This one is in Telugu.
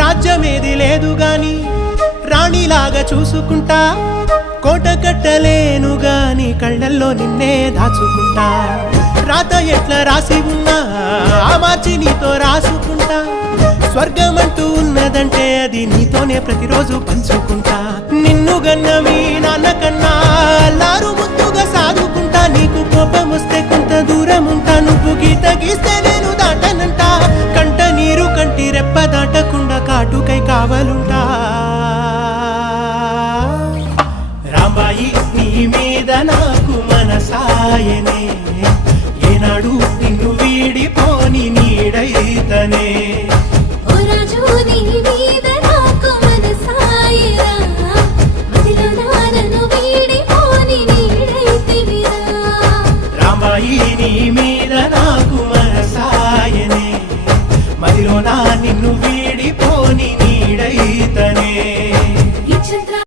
రాజ్యమేది లేదు గాని రాణిలాగా చూసుకుంటా, కోట కట్టలేను గాని కళ్ళల్లో నిన్నే దాచుకుంటా. రాత ఎట్లా రాసి ఉన్నా ఆ మార్చి నీతో రాసుకుంటా. స్వర్గమంటూ ఉన్నదంటే అది నీతోనే ప్రతిరోజు పంచుకుంటా. నిన్ను గన్న మీ నాన్న కన్నా లారు ముద్దుగా సాదుకుంటా. నీకు కోపం వస్తే కొంత దూరం ఉంటా, నువ్వు గీత గీస్తే నేను దాటనంట. కంట నీరు కంటి రెప్ప దాటకుండా కాటుకై కావలుంటా. రాంబాయి నీ మీద నాకు మనసాయనే, ఏనాడు నిన్ను వీడిపోని నీడైతనే. రాంబాయి నీ మీద నాకు మనసాయనే, మదిలో నా నిన్ను వీడిపోని నీడైతనే.